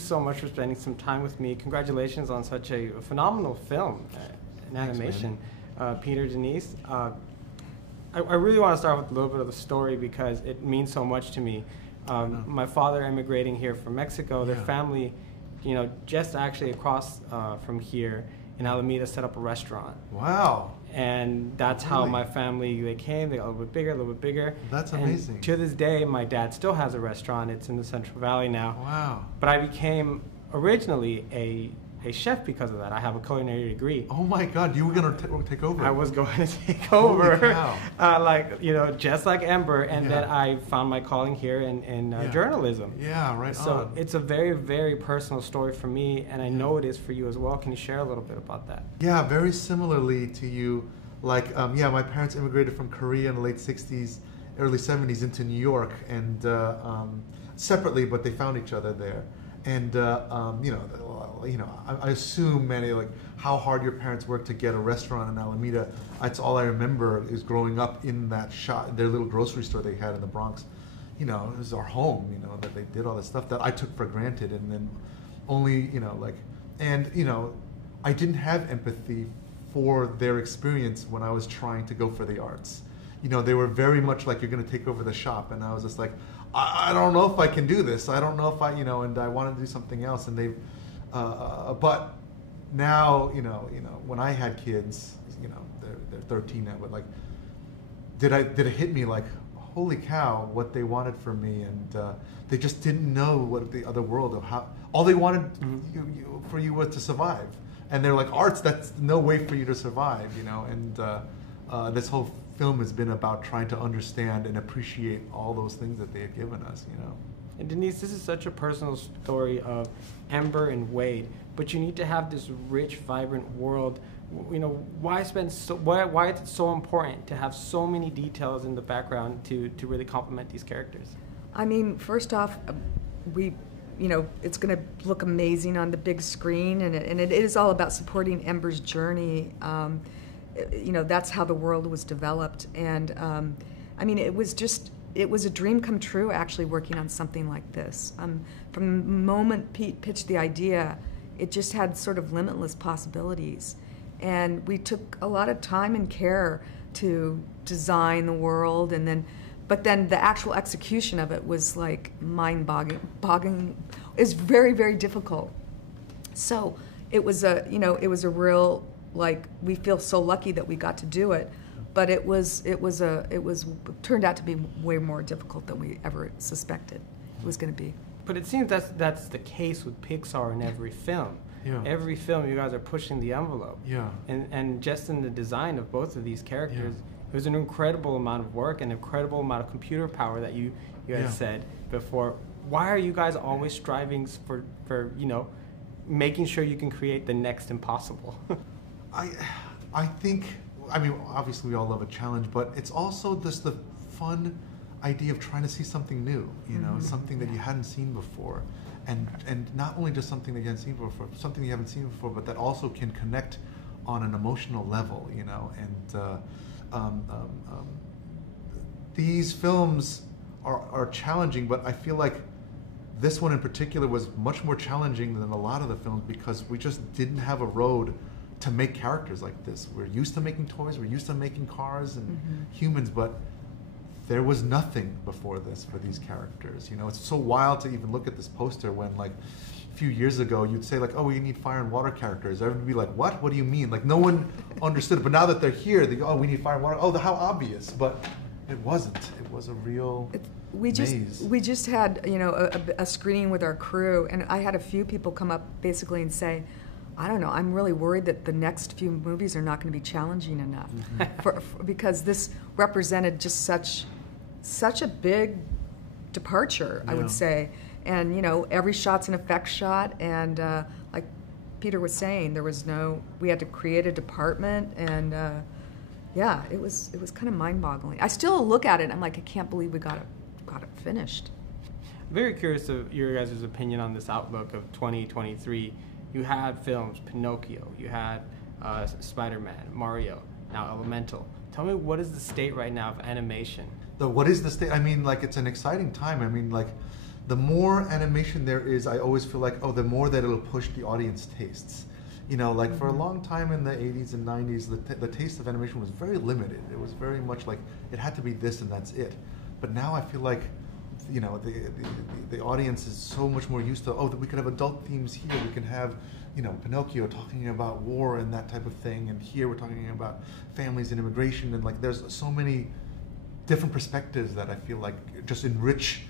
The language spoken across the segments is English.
so much for spending some time with me. Congratulations on such a phenomenal film, an animation. Peter, Denise, I really want to start with a little bit of the story because it means so much to me. My father immigrating here from Mexico, their family, just actually across from here in Alameda set up a restaurant. Wow. And that's how my family, they came, they got a little bit bigger. That's amazing. And to this day, my dad still has a restaurant. It's in the Central Valley now. Wow. But I became originally a chef because of that. I have a culinary degree. Oh my God, you were going to take over. I was going to take over. Holy cow. Just like Ember. And then I found my calling here in journalism. Yeah, right So it's a very, very personal story for me, and I know it is for you as well. Can you share a little bit about that? Yeah, very similarly to you. Like, my parents immigrated from Korea in the late 60s, early 70s into New York, and separately, but they found each other there. And I assume, Manny, like how hard your parents worked to get a restaurant in Alameda. That's all I remember is growing up in that shop, their little grocery store they had in the Bronx. It was our home. That they did all this stuff that I took for granted, and then only I didn't have empathy for their experience when I was trying to go for the arts. They were very much like, you're going to take over the shop, and I was just like, I don't know if I can do this. I don't know if and I wanted to do something else. And they, but now, when I had kids, they're 13 now, but like, did it hit me like, holy cow, what they wanted from me, and they just didn't know what the other world of how. All they wanted for you was to survive, and they're like, arts, that's no way for you to survive, and this whole film has been about trying to understand and appreciate all those things that they had given us, And Denise, this is such a personal story of Ember and Wade, but you need to have this rich, vibrant world. Why is it so important to have so many details in the background to really complement these characters? I mean, first off, it's going to look amazing on the big screen, and it is all about supporting Ember's journey. That's how the world was developed, and it was a dream come true actually working on something like this. From the moment Pete pitched the idea, it just had sort of limitless possibilities, and we took a lot of time and care to design the world, but then the actual execution of it was like mind-boggling. It's very, very difficult. So it was a real, like, we feel so lucky that we got to do it, but it turned out to be way more difficult than we ever suspected it was going to be. But it seems that's the case with Pixar in every film. Yeah. Every film, you guys are pushing the envelope. Yeah. And just in the design of both of these characters, it was an incredible amount of work and incredible amount of computer power that you had said before. Why are you guys always striving for making sure you can create the next impossible? I think, obviously we all love a challenge, but it's also just the fun idea of trying to see something new, something that you hadn't seen before. And not only just something that you hadn't seen before, something you haven't seen before, but that also can connect on an emotional level, these films are challenging, but I feel like this one in particular was much more challenging than a lot of the films because we just didn't have a road to make characters like this. We're used to making toys, we're used to making cars and humans, but there was nothing before this for these characters. It's so wild to even look at this poster when, like, a few years ago, you'd say, like, oh, we need fire and water characters. Everyone would be like, what? What do you mean? Like, no one understood it. But now that they're here, they go, oh, we need fire and water. Oh, how obvious. But it wasn't. It was a real maze. We just had, a screening with our crew, and I had a few people come up basically and say, I don't know, I'm really worried that the next few movies are not going to be challenging enough because this represented just such a big departure, I would say. And, every shot's an effect shot, and like Peter was saying, we had to create a department, and it was kind of mind-boggling. I still look at it and I'm like, I can't believe we got it finished. Very curious of your guys' opinion on this outlook of 2023. You had films, Pinocchio, you had Spider-Man, Mario, now Elemental. Tell me, what is the state right now of animation? What is the state? It's an exciting time. the more animation there is, I always feel like, oh, the more that it'll push the audience tastes. You know, like for a long time in the 80s and 90s, the taste of animation was very limited. It was very much like it had to be this and that's it. But now I feel like, you know, the audience is so much more used to, oh, that we could have adult themes here. We can have, you know, Pinocchio talking about war and that type of thing. And here we're talking about families and immigration. And like there's so many different perspectives that I feel like just enrich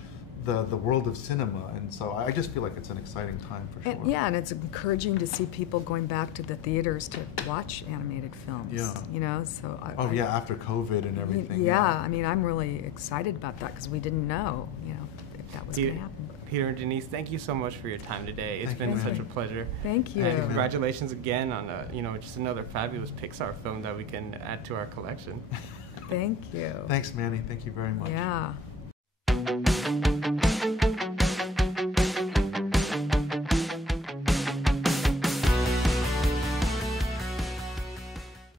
the world of cinema, and so I just feel like it's an exciting time for sure. And, yeah, and it's encouraging to see people going back to the theaters to watch animated films. Yeah. You know, so after COVID and everything. Yeah, I mean, I'm really excited about that because we didn't know, you know, if that was going to happen. Peter and Denise, thank you so much for your time today. It's been such a pleasure. Thank you. And congratulations again on just another fabulous Pixar film that we can add to our collection. Thank you. Thanks, Manny. Thank you very much. Yeah.